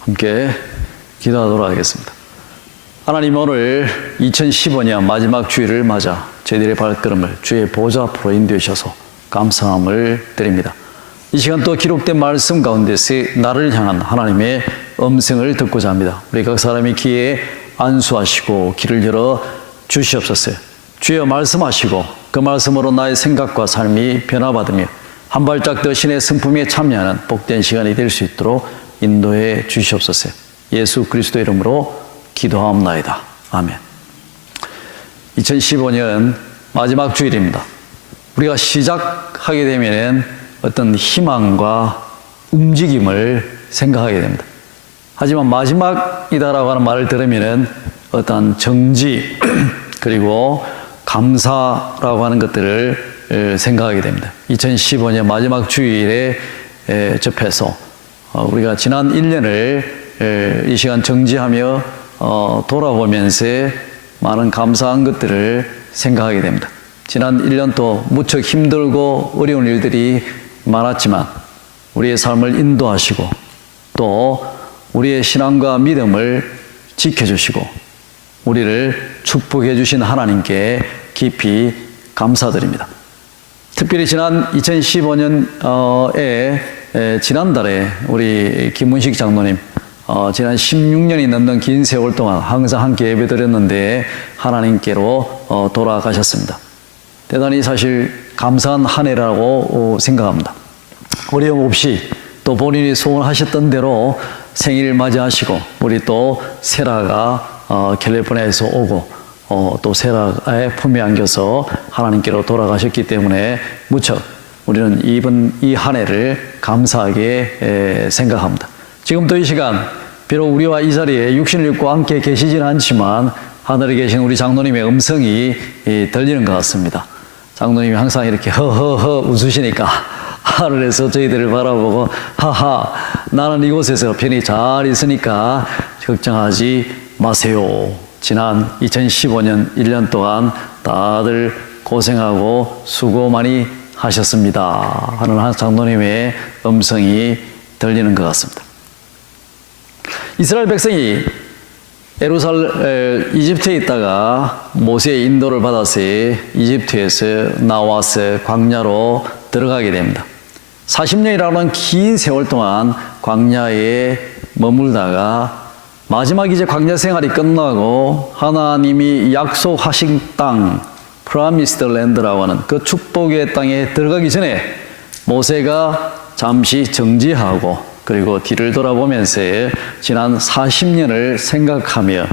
함께 기도하도록 하겠습니다. 하나님, 오늘 2015년 마지막 주일을 맞아 저희들의 발걸음을 주의 보좌 앞으로 인도해 주셔서 감사함을 드립니다. 이 시간 또 기록된 말씀 가운데서 나를 향한 하나님의 음성을 듣고자 합니다. 우리 각 사람이 귀에 안수하시고 귀를 열어 주시옵소서. 주여 말씀하시고 그 말씀으로 나의 생각과 삶이 변화받으며 한 발짝 더 신의 성품에 참여하는 복된 시간이 될 수 있도록 인도해 주시옵소서. 예수 그리스도 이름으로 기도하옵나이다. 아멘. 2015년 마지막 주일입니다. 우리가 시작하게 되면 어떤 희망과 움직임을 생각하게 됩니다. 하지만 마지막이다라고 하는 말을 들으면 어떤 정지 그리고 감사라고 하는 것들을 생각하게 됩니다. 2015년 마지막 주일에 접해서 우리가 지난 1년을 이 시간 정지하며 돌아보면서 많은 감사한 것들을 생각하게 됩니다. 지난 1년도 무척 힘들고 어려운 일들이 많았지만 우리의 삶을 인도하시고 또 우리의 신앙과 믿음을 지켜주시고 우리를 축복해 주신 하나님께 깊이 감사드립니다. 특별히 지난 2015년에 지난달에 우리 김문식 장로님 지난 16년이 넘는 긴 세월 동안 항상 함께 예배드렸는데 하나님께로 돌아가셨습니다. 대단히 사실 감사한 한 해라고 생각합니다. 어려움 없이 또 본인이 소원하셨던 대로 생일 맞이하시고 우리 또 세라가 캘리포니아에서 오고 또 세라의 품에 안겨서 하나님께로 돌아가셨기 때문에 무척 우리는 이번 이 한 해를 감사하게 생각합니다. 지금도 이 시간 비록 우리와 이 자리에 육신을 입고 함께 계시지는 않지만 하늘에 계신 우리 장로님의 음성이 들리는 것 같습니다. 장로님이 항상 이렇게 허허허 웃으시니까 하늘에서 저희들을 바라보고 하하 나는 이곳에서 편히 잘 있으니까 걱정하지 마세요. 지난 2015년 1년 동안 다들 고생하고 수고 많이 하셨습니다 하는 한 장로님의 음성이 들리는 것 같습니다. 이스라엘 백성이 이집트에 있다가 모세의 인도를 받아서 이집트에서 나와서 광야로 들어가게 됩니다. 40년이라는 긴 세월 동안 광야에 머물다가 마지막 이제 광야 생활이 끝나고 하나님이 약속하신 땅 Promised Land라고 하는 그 축복의 땅에 들어가기 전에 모세가 잠시 정지하고 그리고 뒤를 돌아보면서 지난 40년을 생각하며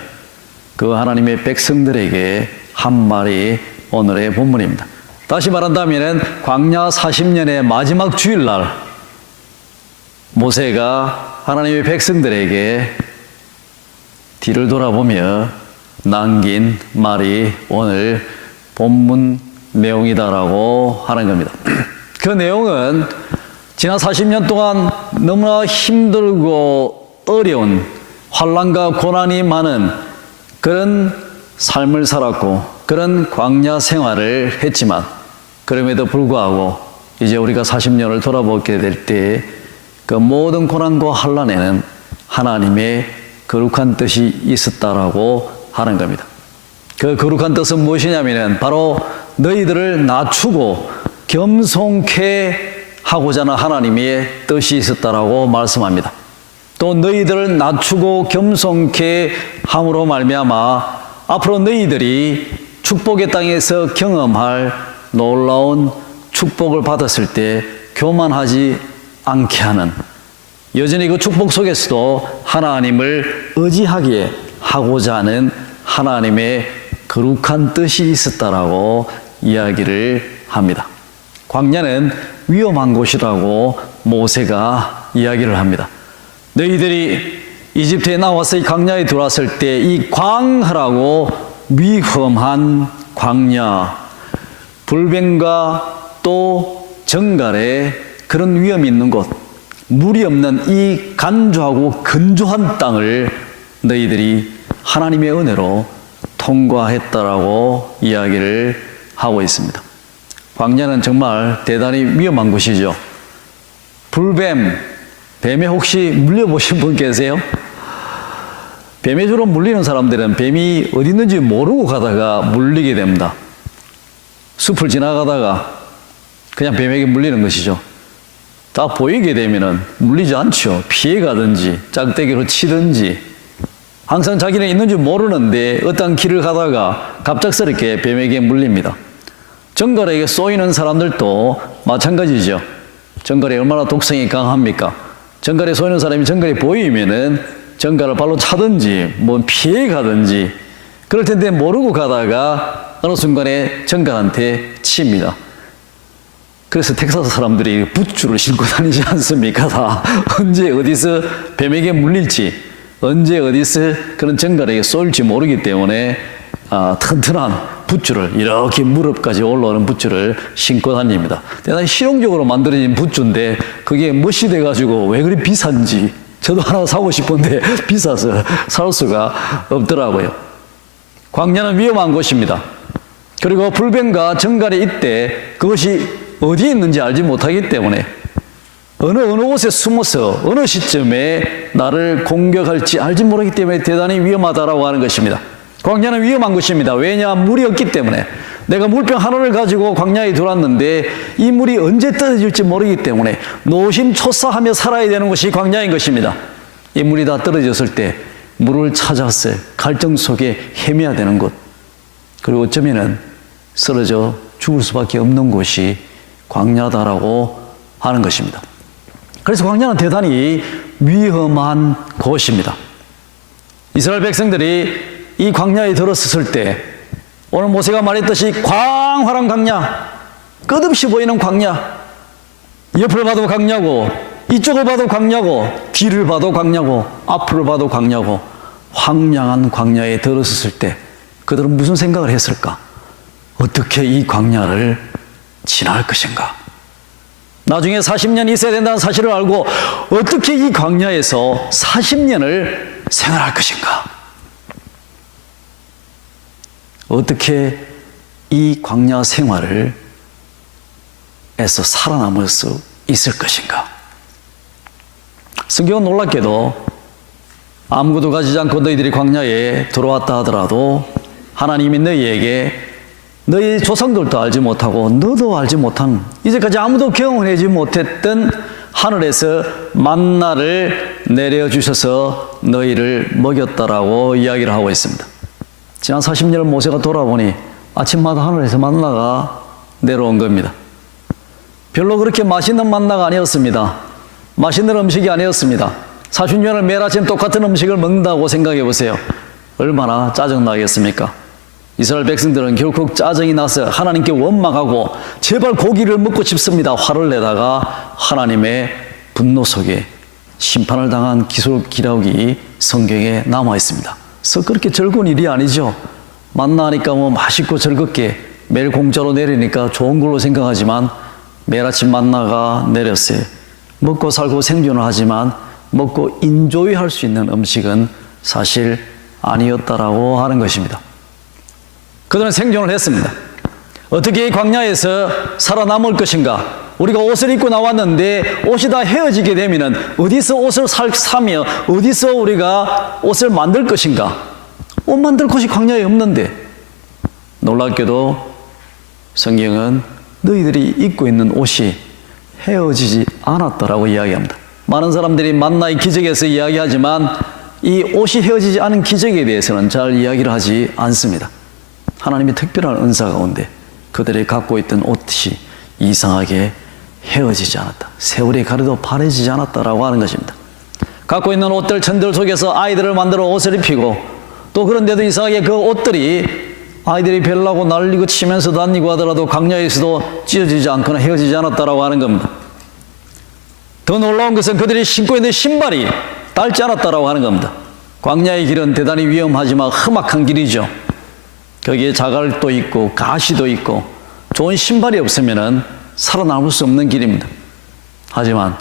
그 하나님의 백성들에게 한 말이 오늘의 본문입니다. 다시 말한다면 광야 40년의 마지막 주일날 모세가 하나님의 백성들에게 뒤를 돌아보며 남긴 말이 오늘 본문 내용이다라고 하는 겁니다. 그 내용은 지난 40년 동안 너무나 힘들고 어려운 환난과 고난이 많은 그런 삶을 살았고 그런 광야 생활을 했지만 그럼에도 불구하고 이제 우리가 40년을 돌아보게 될 때 그 모든 고난과 환난에는 하나님의 거룩한 뜻이 있었다라고 하는 겁니다. 그 거룩한 뜻은 무엇이냐면 바로 너희들을 낮추고 겸손케 하고자 하는 하나님의 뜻이 있었다라고 말씀합니다. 또 너희들을 낮추고 겸손케 함으로 말미암아 앞으로 너희들이 축복의 땅에서 경험할 놀라운 축복을 받았을 때 교만하지 않게 하는 여전히 그 축복 속에서도 하나님을 의지하게 하고자 하는 하나님의 거룩한 뜻이 있었다라고 이야기를 합니다. 광야는 위험한 곳이라고 모세가 이야기를 합니다. 너희들이 이집트에 나와서 이 광야에 들어왔을 때 이 광활하고 위험한 광야, 불뱀과 또 정갈의 그런 위험이 있는 곳, 물이 없는 이 간조하고 건조한 땅을 너희들이 하나님의 은혜로 통과했다라고 이야기를 하고 있습니다. 광야는 정말 대단히 위험한 곳이죠. 불뱀, 뱀에 혹시 물려보신 분 계세요? 뱀에 주로 물리는 사람들은 뱀이 어디 있는지 모르고 가다가 물리게 됩니다. 숲을 지나가다가 그냥 뱀에게 물리는 것이죠. 다 보이게 되면은 물리지 않죠. 피해가든지 짝대기로 치든지 항상 자기는 있는지 모르는데 어떤 길을 가다가 갑작스럽게 뱀에게 물립니다. 정갈에게 쏘이는 사람들도 마찬가지죠. 정갈이 얼마나 독성이 강합니까? 정갈에 쏘이는 사람이 정갈이 보이면은 정갈을 발로 차든지 뭐 피해 가든지 그럴 텐데 모르고 가다가 어느 순간에 정갈한테 칩니다. 그래서 텍사스 사람들이 붓줄을 신고 다니지 않습니까? 다 언제 어디서 뱀에게 물릴지 언제 어디서 그런 정갈에게 쏠지 모르기 때문에 튼튼한 붓줄을 이렇게 무릎까지 올라오는 붓줄을 신고 다닙니다. 대단히 실용적으로 만들어진 붓줄인데 그게 멋이 돼가지고 왜 그리 비싼지 저도 하나 사고 싶은데 비싸서 살 수가 없더라고요. 광야는 위험한 곳입니다. 그리고 불뱀과 정갈이 이때 그것이 어디에 있는지 알지 못하기 때문에 어느 곳에 숨어서 어느 시점에 나를 공격할지 알지 모르기 때문에 대단히 위험하다라고 하는 것입니다. 광야는 위험한 곳입니다. 왜냐? 물이 없기 때문에. 내가 물병 하나를 가지고 광야에 들어왔는데 이 물이 언제 떨어질지 모르기 때문에 노심초사하며 살아야 되는 것이 광야인 것입니다. 이 물이 다 떨어졌을 때 물을 찾아서 갈증 속에 헤매야 되는 곳, 그리고 어쩌면은 쓰러져 죽을 수밖에 없는 곳이 광야다라고 하는 것입니다. 그래서 광야는 대단히 위험한 곳입니다. 이스라엘 백성들이 이 광야에 들어섰을 때 오늘 모세가 말했듯이 광활한 광야, 끝없이 보이는 광야, 옆을 봐도 광야고 이쪽을 봐도 광야고 뒤를 봐도 광야고 앞을 봐도 광야고 황량한 광야에 들어섰을 때 그들은 무슨 생각을 했을까? 어떻게 이 광야를 지날 것인가? 나중에 40년 있어야 된다는 사실을 알고 어떻게 이 광야에서 40년을 생활할 것인가? 어떻게 이 광야 생활을 에서 살아남을 수 있을 것인가? 성경은 놀랍게도 아무것도 가지지 않고 너희들이 광야에 들어왔다 하더라도 하나님이 너희에게 너희 조상들도 알지 못하고 너도 알지 못한 이제까지 아무도 경험하지 못했던 하늘에서 만나를 내려주셔서 너희를 먹였다라고 이야기를 하고 있습니다. 지난 40년을 모세가 돌아보니 아침마다 하늘에서 만나가 내려온 겁니다. 별로 그렇게 맛있는 만나가 아니었습니다. 맛있는 음식이 아니었습니다. 40년을 매일 아침 똑같은 음식을 먹는다고 생각해 보세요. 얼마나 짜증나겠습니까? 이스라엘 백성들은 결국 짜증이 나서 하나님께 원망하고 제발 고기를 먹고 싶습니다. 화를 내다가 하나님의 분노 속에 심판을 당한 기록이 성경에 남아 있습니다. 그래서 그렇게 즐거운 일이 아니죠. 만나니까 뭐 맛있고 즐겁게 매일 공짜로 내리니까 좋은 걸로 생각하지만 매일 아침 만나가 내렸어요. 먹고 살고 생존을 하지만 먹고 인조이할 수 있는 음식은 사실 아니었다라고 하는 것입니다. 그들은 생존을 했습니다. 어떻게 이 광야에서 살아남을 것인가? 우리가 옷을 입고 나왔는데 옷이 다 헤어지게 되면은 어디서 옷을 사며 어디서 우리가 옷을 만들 것인가? 옷 만들 곳이 광야에 없는데 놀랍게도 성경은 너희들이 입고 있는 옷이 헤어지지 않았다라고 이야기합니다. 많은 사람들이 만나의 기적에서 이야기하지만 이 옷이 헤어지지 않은 기적에 대해서는 잘 이야기를 하지 않습니다. 하나님의 특별한 은사 가운데 그들이 갖고 있던 옷이 이상하게 헤어지지 않았다. 세월이 가려도 파래지지 않았다라고 하는 것입니다. 갖고 있는 옷들, 천들 속에서 아이들을 만들어 옷을 입히고 또 그런데도 이상하게 그 옷들이 아이들이 별나고 날리고 치면서 다니고 하더라도 광야에서도 찢어지지 않거나 헤어지지 않았다라고 하는 겁니다. 더 놀라운 것은 그들이 신고 있는 신발이 닳지 않았다라고 하는 겁니다. 광야의 길은 대단히 위험하지만 험악한 길이죠. 거기에 자갈도 있고 가시도 있고 좋은 신발이 없으면 살아남을 수 없는 길입니다. 하지만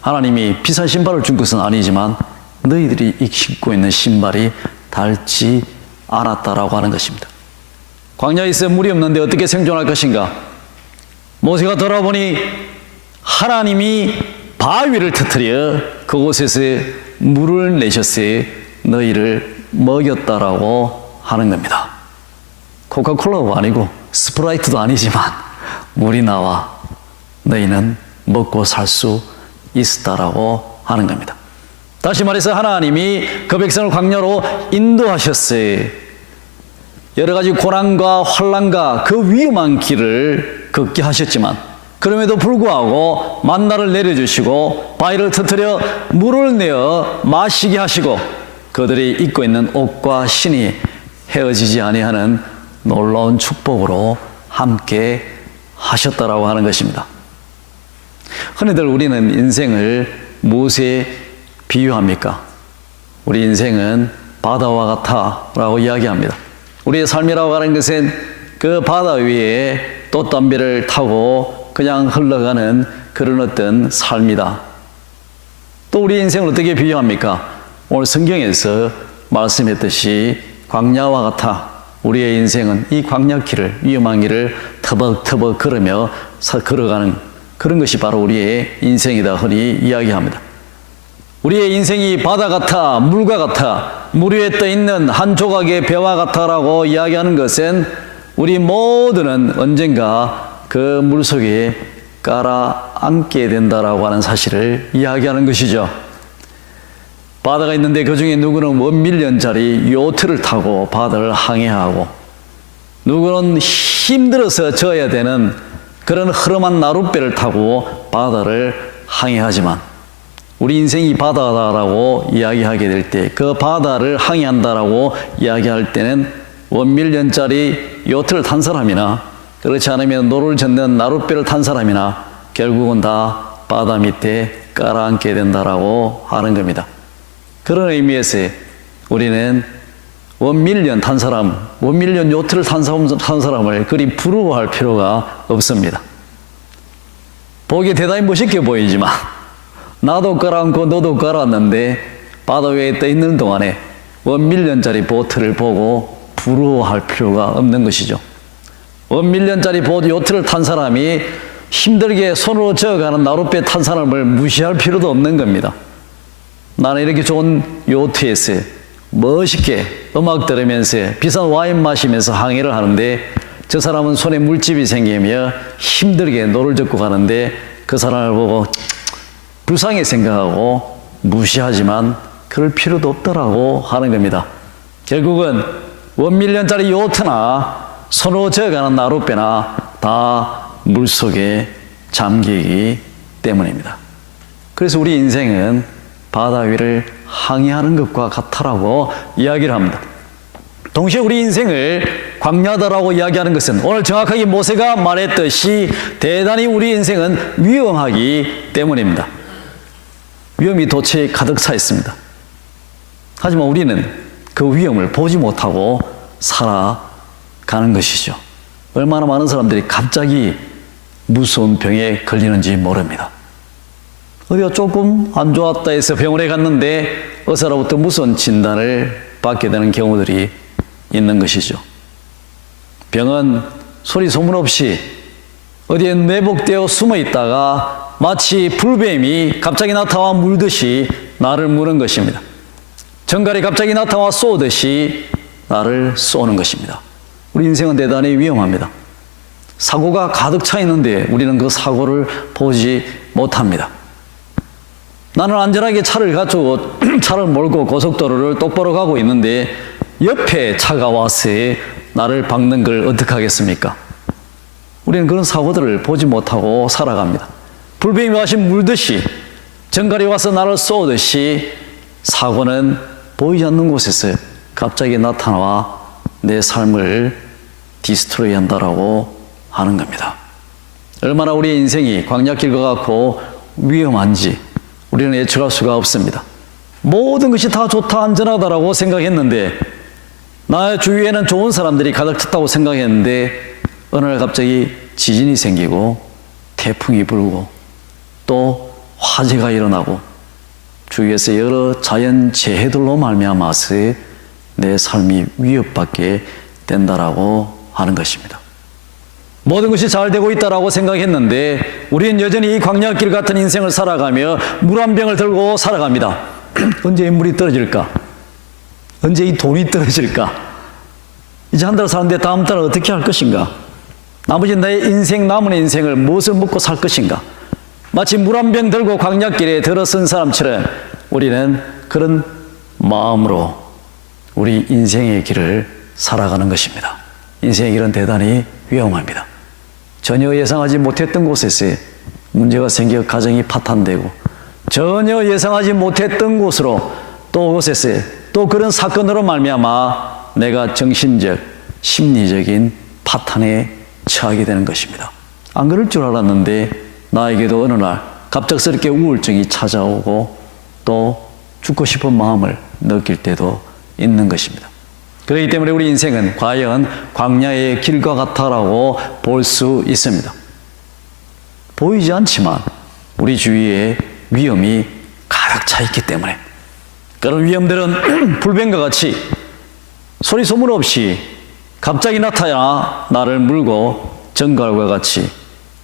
하나님이 비싼 신발을 준 것은 아니지만 너희들이 신고 있는 신발이 닳지 않았다라고 하는 것입니다. 광야에서 물이 없는데 어떻게 생존할 것인가? 모세가 돌아보니 하나님이 바위를 터뜨려 그곳에서 물을 내셔서 너희를 먹였다라고 하는 겁니다. 코카콜라가 아니고 스프라이트도 아니지만 물이 나와 너희는 먹고 살 수 있었다라고 하는 겁니다. 다시 말해서 하나님이 그 백성을 광야로 인도하셨어요. 여러 가지 고난과 환난과 그 위험한 길을 걷게 하셨지만 그럼에도 불구하고 만나를 내려주시고 바위를 터뜨려 물을 내어 마시게 하시고 그들이 입고 있는 옷과 신이 헤어지지 아니하는 놀라운 축복으로 함께 하셨다라고 하는 것입니다. 흔히들 우리는 인생을 무엇에 비유합니까? 우리 인생은 바다와 같다라고 이야기합니다. 우리의 삶이라고 하는 것은 그 바다 위에 돛담배를 타고 그냥 흘러가는 그런 어떤 삶이다. 또 우리 인생을 어떻게 비유합니까? 오늘 성경에서 말씀했듯이 광야와 같아 우리의 인생은 이 광야길을, 위험한 길을 터벅터벅 걸으며 걸어가는 그런 것이 바로 우리의 인생이다 흔히 이야기합니다. 우리의 인생이 바다 같아, 물과 같아, 물 위에 떠 있는 한 조각의 배와 같아라고 이야기하는 것은 우리 모두는 언젠가 그 물속에 깔아앉게 된다라고 하는 사실을 이야기하는 것이죠. 바다가 있는데 그 중에 누구는 1밀리언짜리 요트를 타고 바다를 항해하고 누구는 힘들어서 져야 되는 그런 흐름한 나룻배를 타고 바다를 항해하지만 우리 인생이 바다다라고 이야기하게 될 때 그 바다를 항해한다라고 이야기할 때는 1밀리언짜리 요트를 탄 사람이나 그렇지 않으면 노를 젓는 나룻배를 탄 사람이나 결국은 다 바다 밑에 깔아앉게 된다라고 하는 겁니다. 그런 의미에서 우리는 1밀리언 탄 사람, 1밀리언 요트를 탄 사람을 그리 부러워할 필요가 없습니다. 보기에 대단히 멋있게 보이지만 나도 깔아앉고 너도 깔아앉는데 바다 위에 떠 있는 동안에 1밀리언짜리 보트를 보고 부러워할 필요가 없는 것이죠. 1밀리언짜리 보트 요트를 탄 사람이 힘들게 손으로 저어가는 나룻배 탄 사람을 무시할 필요도 없는 겁니다. 나는 이렇게 좋은 요트에서 멋있게 음악 들으면서 비싼 와인 마시면서 항해를 하는데 저 사람은 손에 물집이 생기며 힘들게 노를 젓고 가는데 그 사람을 보고 불쌍히 생각하고 무시하지만 그럴 필요도 없더라고 하는 겁니다. 결국은 1밀리언짜리 요트나 손으로 저어가는 나룻배나 다 물속에 잠기기 때문입니다. 그래서 우리 인생은 바다 위를 항해하는 것과 같다라고 이야기를 합니다. 동시에 우리 인생을 광야다라고 이야기하는 것은 오늘 정확하게 모세가 말했듯이 대단히 우리 인생은 위험하기 때문입니다. 위험이 도처에 가득 차 있습니다. 하지만 우리는 그 위험을 보지 못하고 살아가는 것이죠. 얼마나 많은 사람들이 갑자기 무서운 병에 걸리는지 모릅니다. 어디가 조금 안 좋았다 해서 병원에 갔는데 의사로부터 무서운 진단을 받게 되는 경우들이 있는 것이죠. 병은 소리 소문 없이 어디에 매복되어 숨어 있다가 마치 불뱀이 갑자기 나타나 물듯이 나를 무는 것입니다. 정갈이 갑자기 나타나 쏘듯이 나를 쏘는 것입니다. 우리 인생은 대단히 위험합니다. 사고가 가득 차 있는데 우리는 그 사고를 보지 못합니다. 나는 안전하게 차를 갖추고 차를 몰고 고속도로를 똑바로 가고 있는데 옆에 차가 와서 나를 박는 걸 어떻게 하겠습니까? 우리는 그런 사고들을 보지 못하고 살아갑니다. 불뱀이 와서 물듯이 정갈이 와서 나를 쏘듯이 사고는 보이지 않는 곳에서 갑자기 나타나와 내 삶을 디스트로이 한다라고 하는 겁니다. 얼마나 우리의 인생이 광야길과 같고 위험한지 우리는 예측할 수가 없습니다. 모든 것이 다 좋다 안전하다라고 생각했는데 나의 주위에는 좋은 사람들이 가득 찼다고 생각했는데 어느 날 갑자기 지진이 생기고 태풍이 불고 또 화재가 일어나고 주위에서 여러 자연재해들로 말미암아서 내 삶이 위협받게 된다라고 하는 것입니다. 모든 것이 잘 되고 있다라고 생각했는데 우리는 여전히 이 광야길 같은 인생을 살아가며 물 한 병을 들고 살아갑니다. 언제 이 물이 떨어질까? 언제 이 돈이 떨어질까? 이제 한 달 사는데 다음 달 어떻게 할 것인가? 나머지 나의 인생, 남은 인생을 무엇을 먹고 살 것인가? 마치 물 한 병 들고 광야길에 들어선 사람처럼 우리는 그런 마음으로 우리 인생의 길을 살아가는 것입니다. 인생의 길은 대단히 위험합니다. 전혀 예상하지 못했던 곳에서 문제가 생겨 가정이 파탄되고 전혀 예상하지 못했던 곳으로 또 곳에서 또 그런 사건으로 말미암아 내가 정신적, 심리적인 파탄에 처하게 되는 것입니다. 안 그럴 줄 알았는데 나에게도 어느 날 갑작스럽게 우울증이 찾아오고 또 죽고 싶은 마음을 느낄 때도 있는 것입니다. 그렇기 때문에 우리 인생은 과연 광야의 길과 같다라고 볼 수 있습니다. 보이지 않지만 우리 주위에 위험이 가득 차 있기 때문에 그런 위험들은 불뱀과 같이 소리 소문 없이 갑자기 나타나 나를 물고 정갈과 같이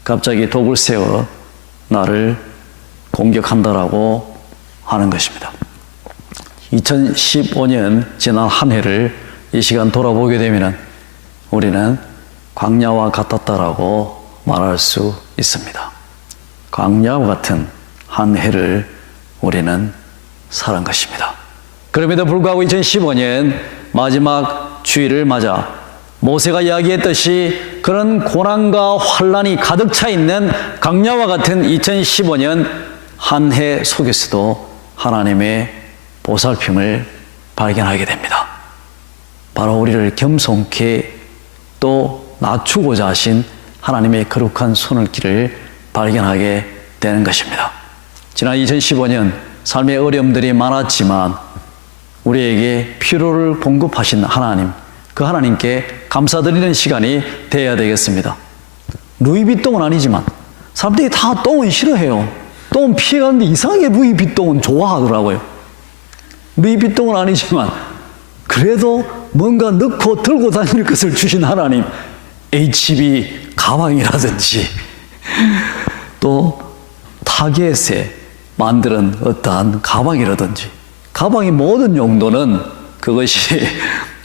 갑자기 독을 세워 나를 공격한다라고 하는 것입니다. 2015년 지난 한 해를 이 시간 돌아보게 되면 우리는 광야와 같았다라고 말할 수 있습니다. 광야와 같은 한 해를 우리는 살은 것입니다. 그럼에도 불구하고 2015년 마지막 주일을 맞아 모세가 이야기했듯이 그런 고난과 환난이 가득 차 있는 광야와 같은 2015년 한 해 속에서도 하나님의 보살핌을 발견하게 됩니다. 바로 우리를 겸손케 또 낮추고자 하신 하나님의 거룩한 손길을 발견하게 되는 것입니다. 지난 2015년 삶의 어려움들이 많았지만 우리에게 필요를 공급하신 하나님, 그 하나님께 감사드리는 시간이 되어야 되겠습니다. 루이비통은 아니지만 사람들이 다 똥은 싫어해요. 똥은 피해가는데 이상하게 루이비통은 좋아하더라고요. 루이비통은 아니지만 그래도 뭔가 넣고 들고 다닐 것을 주신 하나님, HB 가방이라든지 또 타겟에 만드는 어떠한 가방이라든지 가방의 모든 용도는 그것이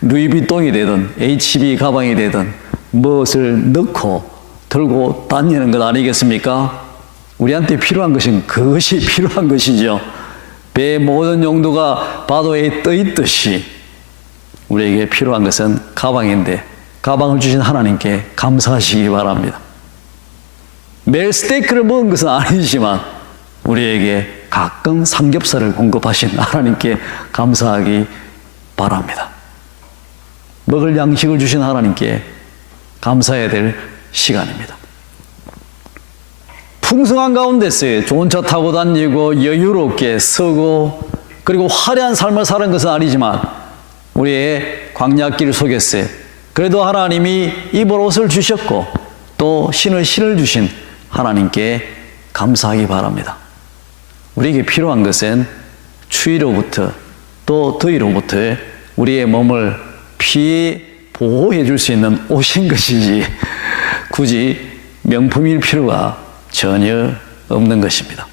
루이비통이 되든 HB 가방이 되든 무엇을 넣고 들고 다니는 것 아니겠습니까? 우리한테 필요한 것은 그것이 필요한 것이죠. 배의 모든 용도가 바다에 떠 있듯이 우리에게 필요한 것은 가방인데 가방을 주신 하나님께 감사하시기 바랍니다. 매일 스테이크를 먹은 것은 아니지만 우리에게 가끔 삼겹살을 공급하신 하나님께 감사하기 바랍니다. 먹을 양식을 주신 하나님께 감사해야 될 시간입니다. 풍성한 가운데서 좋은 차 타고 다니고 여유롭게 서고 그리고 화려한 삶을 사는 것은 아니지만 우리의 광야길 속에서 그래도 하나님이 입을 옷을 주셨고 또 신을 신을 주신 하나님께 감사하기 바랍니다. 우리에게 필요한 것은 추위로부터 또 더위로부터 우리의 몸을 피해 보호해 줄 수 있는 옷인 것이지 굳이 명품일 필요가 전혀 없는 것입니다.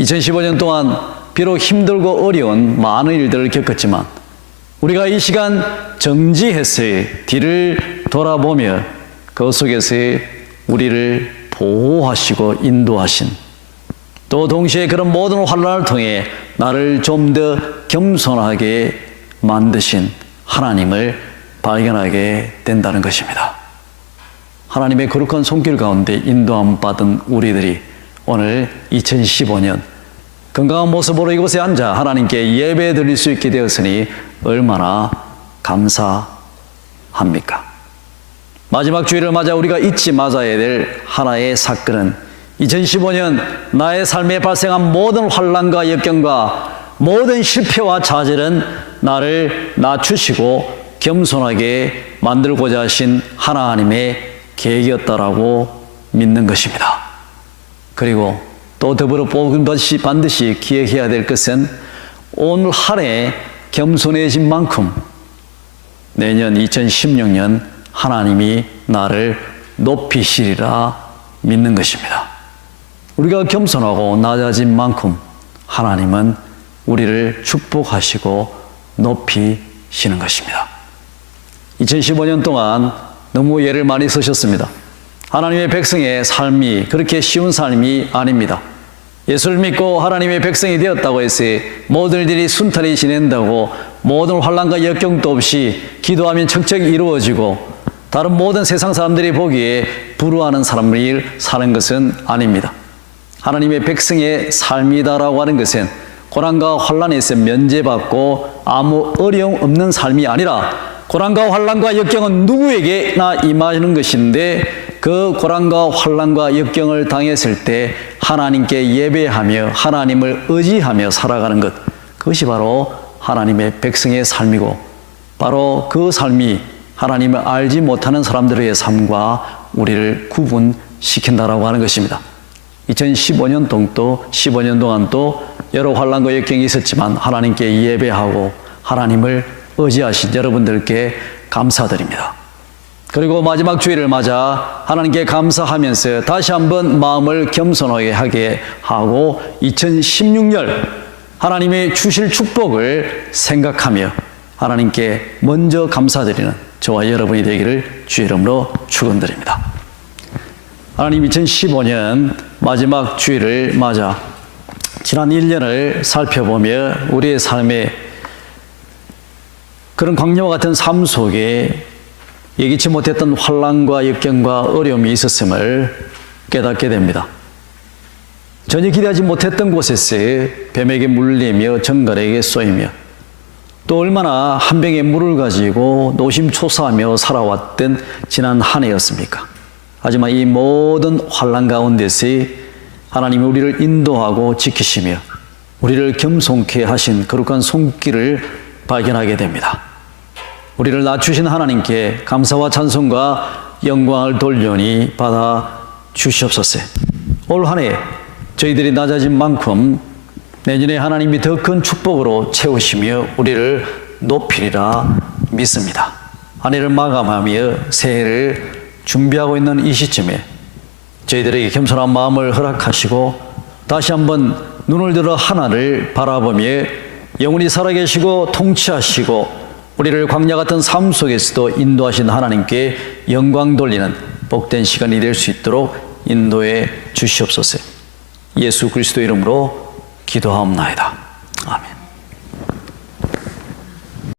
2015년 동안 비록 힘들고 어려운 많은 일들을 겪었지만 우리가 이 시간 정지해서 뒤를 돌아보며 그 속에서 우리를 보호하시고 인도하신 또 동시에 그런 모든 환난을 통해 나를 좀 더 겸손하게 만드신 하나님을 발견하게 된다는 것입니다. 하나님의 거룩한 손길 가운데 인도함 받은 우리들이 오늘 2015년 건강한 모습으로 이곳에 앉아 하나님께 예배 드릴 수 있게 되었으니 얼마나 감사합니까? 마지막 주일을 맞아 우리가 잊지 말아야 될 하나의 사건은 2015년 나의 삶에 발생한 모든 환난과 역경과 모든 실패와 좌절은 나를 낮추시고 겸손하게 만들고자 하신 하나님의 계획이었다라고 믿는 것입니다. 그리고 또 더불어 반드시 기억해야 될 것은 오늘 한 해 겸손해진 만큼 내년 2016년 하나님이 나를 높이시리라 믿는 것입니다. 우리가 겸손하고 낮아진 만큼 하나님은 우리를 축복하시고 높이시는 것입니다. 2015년 동안 너무 예를 많이 쓰셨습니다. 하나님의 백성의 삶이 그렇게 쉬운 삶이 아닙니다. 예수를 믿고 하나님의 백성이 되었다고 해서 모든 일들이 순탄히 지낸다고 모든 환난과 역경도 없이 기도하면 척척 이루어지고 다른 모든 세상 사람들이 보기에 부러워하는 삶을 사는 것은 아닙니다. 하나님의 백성의 삶이다라고 하는 것은 고난과 환난에서 면제받고 아무 어려움 없는 삶이 아니라 고난과 환난과 역경은 누구에게나 임하는 것인데 그 고난과 환난과 역경을 당했을 때 하나님께 예배하며 하나님을 의지하며 살아가는 것, 그것이 바로 하나님의 백성의 삶이고 바로 그 삶이 하나님을 알지 못하는 사람들의 삶과 우리를 구분시킨다라고 하는 것입니다. 2015년 동안 또 여러 환난과 역경이 있었지만 하나님께 예배하고 하나님을 의지하신 여러분들께 감사드립니다. 그리고 마지막 주일을 맞아 하나님께 감사하면서 다시 한번 마음을 겸손하게 하게 하고 2016년 하나님의 주실 축복을 생각하며 하나님께 먼저 감사드리는 저와 여러분이 되기를 주의 이름으로 축원드립니다. 하나님, 2015년 마지막 주일을 맞아 지난 1년을 살펴보며 우리의 삶에 그런 광야와 같은 삶 속에 예기치 못했던 환난과 역경과 어려움이 있었음을 깨닫게 됩니다. 전혀 기대하지 못했던 곳에서 뱀에게 물리며 정갈에게 쏘이며 또 얼마나 한 병의 물을 가지고 노심초사하며 살아왔던 지난 한 해였습니까? 하지만 이 모든 환난 가운데서 하나님이 우리를 인도하고 지키시며 우리를 겸손케 하신 거룩한 손길을 발견하게 됩니다. 우리를 낮추신 하나님께 감사와 찬송과 영광을 돌려니 받아 주시옵소서. 올 한 해 저희들이 낮아진 만큼 내년에 하나님이 더 큰 축복으로 채우시며 우리를 높이리라 믿습니다. 한 해를 마감하며 새해를 준비하고 있는 이 시점에 저희들에게 겸손한 마음을 허락하시고 다시 한번 눈을 들어 하나를 바라보며 영원히 살아계시고 통치하시고 우리를 광야 같은 삶 속에서도 인도하신 하나님께 영광 돌리는 복된 시간이 될 수 있도록 인도해 주시옵소서. 예수 그리스도 이름으로 기도하옵나이다. 아멘.